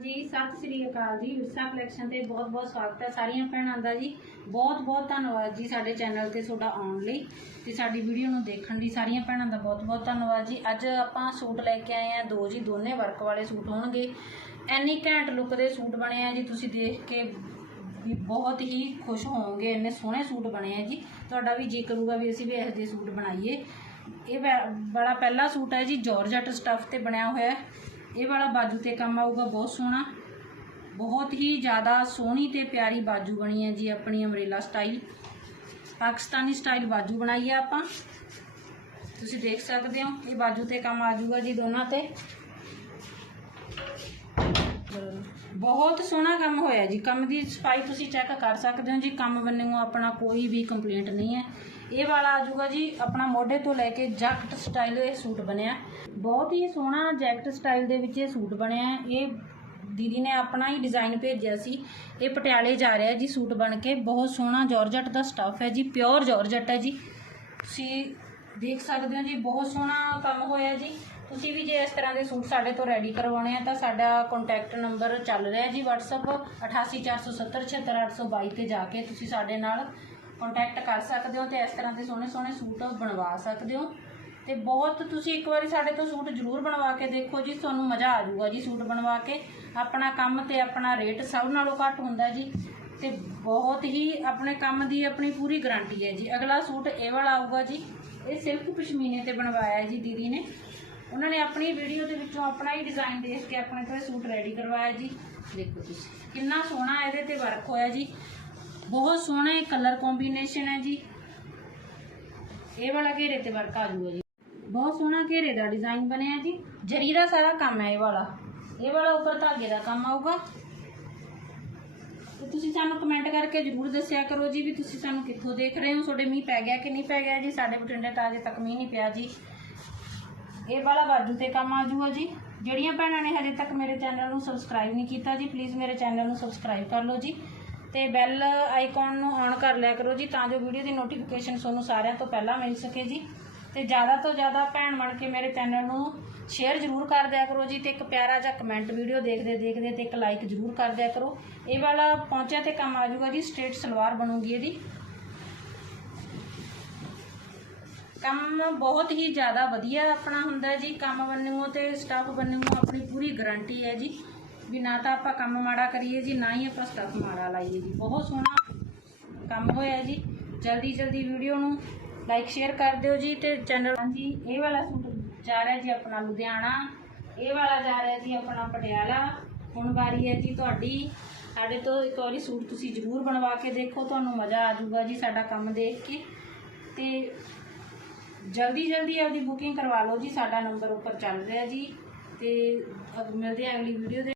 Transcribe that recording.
ਜੀ, ਸਤਿ ਸ੍ਰੀ ਅਕਾਲ ਜੀ। ਵਿਰਸਾ ਕਲੈਕਸ਼ਨ ਤੇ ਬਹੁਤ-ਬਹੁਤ ਸਵਾਗਤ ਹੈ ਸਾਰੀਆਂ ਭੈਣਾਂ ਦਾ ਜੀ। ਬਹੁਤ-ਬਹੁਤ ਧੰਨਵਾਦ ਜੀ ਸਾਡੇ ਚੈਨਲ ਤੇ ਤੁਹਾਡਾ ਆਉਣ ਲਈ ਤੇ ਸਾਡੀ ਵੀਡੀਓ ਨੂੰ ਦੇਖਣ ਲਈ ਸਾਰੀਆਂ ਭੈਣਾਂ ਦਾ ਬਹੁਤ-ਬਹੁਤ ਧੰਨਵਾਦ ਜੀ। ਅੱਜ ਆਪਾਂ ਸੂਟ ਲੈ ਕੇ ਆਏ ਆ ਦੋ ਜੀ, ਦੋਨੇ ਵਰਕ ਵਾਲੇ ਸੂਟ ਹੋਣਗੇ। ਐਨੀ ਘੈਂਟ ਲੁੱਕ ਦੇ ਸੂਟ ਬਣੇ ਆ ਜੀ। ਤੁਸੀਂ ਦੇਖ ਕੇ ਵੀ ਬਹੁਤ ਹੀ ਖੁਸ਼ ਹੋਵੋਗੇ। ਇੰਨੇ ਸੋਹਣੇ ਸੂਟ ਬਣੇ ਆ ਜੀ। ਤੁਹਾਡਾ ਵੀ ਜੀ ਕਰੂਗਾ ਵੀ ਅਸੀਂ ਵੀ ਇਹੋ ਜਿਹੇ ਸੂਟ ਬਣਾਈਏ। ਇਹ ਬੜਾ ਪਹਿਲਾ ਸੂਟ ਹੈ ਜੀ। ਜਾਰਜਟ ਸਟੱਫ ਤੇ ਬਣਿਆ ਹੋਇਆ ਹੈ। ਇਹ ਵਾਲਾ ਬਾਜੂ ਤੇ ਕੰਮ ਆਊਗਾ, ਬਹੁਤ ਸੋਹਣਾ। ਬਹੁਤ ਹੀ ਜ਼ਿਆਦਾ ਸੋਹਣੀ ਤੇ ਪਿਆਰੀ ਬਾਜੂ ਬਣੀ ਹੈ ਜੀ ਆਪਣੀ ਅਮਰੇਲਾ ਸਟਾਈਲ ਪਾਕਿਸਤਾਨੀ ਸਟਾਈਲ ਬਾਜੂ ਬਣਾਈ ਹੈ ਆਪਾਂ। ਤੁਸੀਂ ਦੇਖ ਸਕਦੇ ਹੋ, ਇਹ ਬਾਜੂ ਤੇ ਕੰਮ ਆ ਜਾਊਗਾ ਜੀ ਦੋਨਾਂ ਤੇ। ਬਹੁਤ ਸੋਹਣਾ ਕੰਮ ਹੋਇਆ ਜੀ। ਕੰਮ ਦੀ ਸਫ਼ਾਈ ਤੁਸੀਂ ਚੈੱਕ ਕਰ ਸਕਦੇ ਹੋ ਜੀ। ਕੰਮ ਬੰਨਿਓ ਆਪਣਾ ਕੋਈ ਵੀ ਕੰਪਲੇਂਟ ਨਹੀਂ ਹੈ। ਇਹ ਵਾਲਾ ਆ ਜਾਊਗਾ ਜੀ, ਆਪਣਾ ਮੋਢੇ ਤੋਂ ਲੈ ਕੇ ਜੈਕਟ ਸਟਾਈਲ ਇਹ ਸੂਟ ਬਣਿਆ। ਬਹੁਤ ਹੀ ਸੋਹਣਾ ਜੈਕਟ ਸਟਾਈਲ ਦੇ ਵਿੱਚ ਇਹ ਸੂਟ ਬਣਿਆ। ਇਹ ਦੀਦੀ ਨੇ ਆਪਣਾ ਹੀ ਡਿਜ਼ਾਈਨ ਭੇਜਿਆ ਸੀ। ਇਹ ਪਟਿਆਲੇ ਜਾ ਰਿਹਾ ਜੀ ਸੂਟ ਬਣ ਕੇ। ਬਹੁਤ ਸੋਹਣਾ ਜਾਰਜਟ ਦਾ ਸਟੱਫ ਹੈ ਜੀ ਪਿਓਰ ਜਾਰਜਟ ਹੈ ਜੀ। ਤੁਸੀਂ ਦੇਖ ਸਕਦੇ ਹੋ ਜੀ, ਬਹੁਤ ਸੋਹਣਾ ਕੰਮ ਹੋਇਆ ਜੀ। ਤੁਸੀਂ ਵੀ ਜੇ ਇਸ ਤਰ੍ਹਾਂ ਦੇ ਸੂਟ ਸਾਡੇ ਤੋਂ ਰੈਡੀ ਕਰਵਾਉਣੇ ਆ, ਤਾਂ ਸਾਡਾ ਕੰਟੈਕਟ ਨੰਬਰ ਚੱਲ ਰਿਹਾ ਜੀ WhatsApp 8847768822 ਤੇ ਜਾ ਕੇ ਤੁਸੀਂ ਸਾਡੇ ਨਾਲ ਕੰਟੈਕਟ ਕਰ ਸਕਦੇ ਹੋ ਤੇ ਇਸ ਤਰ੍ਹਾਂ ਦੇ ਸੋਹਣੇ ਸੋਹਣੇ ਸੂਟ ਬਣਵਾ ਸਕਦੇ ਹੋ। ਤੇ ਬਹੁਤ ਤੁਸੀਂ ਇੱਕ ਵਾਰੀ ਸਾਡੇ ਤੋਂ ਸੂਟ ਜ਼ਰੂਰ ਬਣਵਾ ਕੇ ਦੇਖੋ ਜੀ, ਤੁਹਾਨੂੰ ਮਜ਼ਾ ਆ ਜਾਊਗਾ ਜੀ ਸੂਟ ਬਣਵਾ ਕੇ। ਆਪਣਾ ਕੰਮ ਤੇ ਆਪਣਾ ਰੇਟ ਸਭ ਨਾਲੋਂ ਘੱਟ ਹੁੰਦਾ ਜੀ। ਤੇ ਬਹੁਤ ਹੀ ਆਪਣੇ ਕੰਮ ਦੀ ਆਪਣੀ ਪੂਰੀ ਗਾਰੰਟੀ ਹੈ ਜੀ। ਅਗਲਾ ਸੂਟ ਇਹ ਵਾਲਾ ਆਊਗਾ ਜੀ, ਇਹ ਸਿਰਫ ਪਸ਼ਮੀਨੇ ਤੇ ਬਣਵਾਇਆ ਜੀ ਦੀਦੀ ਨੇ। ਉਹਨਾਂ ਨੇ ਆਪਣੀ ਵੀਡੀਓ ਦੇ ਵਿੱਚੋਂ ਆਪਣਾ ਹੀ ਡਿਜ਼ਾਈਨ ਦੇਖ ਕੇ ਆਪਣੇ ਤੋਂ ਇਹ ਸੂਟ ਰੈਡੀ ਕਰਵਾਇਆ ਜੀ। ਦੇਖੋ ਤੁਸੀਂ, ਕਿੰਨਾ ਸੋਹਣਾ ਇਹਦੇ ਤੇ ਵਰਕ ਹੋਇਆ ਜੀ। ਬਹੁਤ ਸੋਹਣਾ ਕਲਰ ਕੰਬੀਨੇਸ਼ਨ ਹੈ ਜੀ। ਇਹ ਵਾਲਾ ਘੇਰੇ ਤੇ ਵਰਕ ਆ ਜੂਗਾ ਜੀ। ਬਹੁਤ ਸੋਹਣਾ ਘੇਰੇ ਦਾ ਡਿਜ਼ਾਈਨ ਬਣਿਆ ਜੀ। ਜਰੀ ਦਾ ਸਾਰਾ ਕੰਮ ਹੈ ਇਹ ਵਾਲਾ। ਇਹ ਵਾਲਾ ਉੱਪਰ ਧਾਗੇ ਦਾ ਕੰਮ ਆਊਗਾ। ਤੇ ਤੁਸੀਂ ਸਾਨੂੰ ਕਮੈਂਟ ਕਰਕੇ ਜਰੂਰ ਦੱਸਿਆ ਕਰੋ ਜੀ ਵੀ ਤੁਸੀਂ ਸਾਨੂੰ ਕਿੱਥੋਂ ਦੇਖ ਰਹੇ ਹੋ। ਤੁਹਾਡੇ ਮੀਂਹ ਪੈ ਗਿਆ ਕਿ ਨਹੀਂ ਪੈ ਗਿਆ ਜੀ? ਸਾਡੇ ਬਠਿੰਡੇ ਤਾਂ ਅਜੇ ਤੱਕ ਮੀਂਹ ਨਹੀਂ ਪਿਆ ਜੀ। ਇਹ ਵਾਲਾ ਬਾਜੂ ਤੇ ਕੰਮ ਆ ਜੂਗਾ ਜੀ। ਜਿਹੜੀਆਂ ਭੈਣਾਂ ਨੇ ਹਜੇ ਤੱਕ ਮੇਰੇ ਚੈਨਲ ਨੂੰ ਸਬਸਕ੍ਰਾਈਬ ਨਹੀਂ ਕੀਤਾ ਜੀ ਪਲੀਜ਼ ਮੇਰੇ ਚੈਨਲ ਨੂੰ ਸਬਸਕ੍ਰਾਈਬ ਕਰ ਲਓ ਜੀ। ਤੇ ਬੈਲ ਆਈਕਨ ਨੂੰ ਔਨ ਕਰ ਲਿਆ ਕਰੋ ਜੀ, ਤਾਂ ਜੋ ਵੀਡੀਓ ਦੀ ਨੋਟੀਫਿਕੇਸ਼ਨ ਤੁਹਾਨੂੰ ਸਾਰਿਆਂ ਤੋਂ ਪਹਿਲਾਂ ਮਿਲ ਸਕੇ ਜੀ। ਤੇ ਜ਼ਿਆਦਾ ਤੋਂ ਜ਼ਿਆਦਾ ਭੈਣ ਬਣ ਕੇ ਮੇਰੇ ਚੈਨਲ ਨੂੰ ਸ਼ੇਅਰ ਜ਼ਰੂਰ ਕਰ ਦਿਆ ਕਰੋ ਜੀ ਤੇ ਇੱਕ ਪਿਆਰਾ ਜਿਹਾ ਕਮੈਂਟ ਵੀਡੀਓ ਦੇਖਦੇ ਦੇਖਦੇ ਤੇ ਇੱਕ ਲਾਈਕ ਜ਼ਰੂਰ ਕਰ ਦਿਆ ਕਰੋ। ਇਹ ਵਾਲਾ ਪਹੁੰਚਿਆ ਤੇ ਕੰਮ ਆ ਜਾਊਗਾ ਜੀ ਸਟ੍ਰੇਟ ਸਲਵਾਰ ਬਣੂਗੀ ਇਹਦੀ। ਕੰਮ ਬਹੁਤ ਹੀ ਜ਼ਿਆਦਾ ਵਧੀਆ ਆਪਣਾ ਹੁੰਦਾ ਜੀ। ਕੰਮ ਬੰਨਿਓ ਤੇ ਸਟਾਫ ਬੰਨਿਓ ਆਪਣੀ ਪੂਰੀ ਗਾਰੰਟੀ ਹੈ ਜੀ। ਵੀ ਨਾ ਤਾਂ ਆਪਾਂ ਕੰਮ ਮਾੜਾ ਕਰੀਏ ਜੀ, ਨਾ ਹੀ ਆਪਾਂ ਸਟਾਫ ਮਾੜਾ ਲਾਈਏ ਜੀ। ਬਹੁਤ ਸੋਹਣਾ ਕੰਮ ਹੋਇਆ ਜੀ। ਜਲਦੀ ਜਲਦੀ ਵੀਡੀਓ ਨੂੰ ਲਾਈਕ ਸ਼ੇਅਰ ਕਰ ਦਿਓ ਜੀ ਤੇ ਚੈਨਲ ਹਾਂਜੀ, ਇਹ ਵਾਲਾ ਸੂਟ ਜਾ ਰਿਹਾ ਜੀ ਆਪਣਾ ਲੁਧਿਆਣਾ। ਇਹ ਵਾਲਾ ਜਾ ਰਿਹਾ ਜੀ ਆਪਣਾ ਪਟਿਆਲਾ। ਹੁਣ ਵਾਰੀ ਹੈ ਜੀ ਤੁਹਾਡੀ। ਸਾਡੇ ਤੋਂ ਇੱਕ ਵਾਰੀ ਸੂਟ ਤੁਸੀਂ ਜ਼ਰੂਰ ਬਣਵਾ ਕੇ ਦੇਖੋ, ਤੁਹਾਨੂੰ ਮਜ਼ਾ ਆ ਜਾਊਗਾ ਜੀ ਸਾਡਾ ਕੰਮ ਦੇਖ ਕੇ। ਤੇ ਜਲਦੀ ਜਲਦੀ ਆਪਦੀ ਬੁਕਿੰਗ ਕਰਵਾ ਲਓ ਜੀ, ਸਾਡਾ ਨੰਬਰ ਉੱਪਰ ਚੱਲ ਰਿਹਾ ਜੀ ਅਤੇ ਅਗ- ਮਿਲਦੇ ਆ ਅਗਲੀ ਵੀਡੀਓ ਦੇ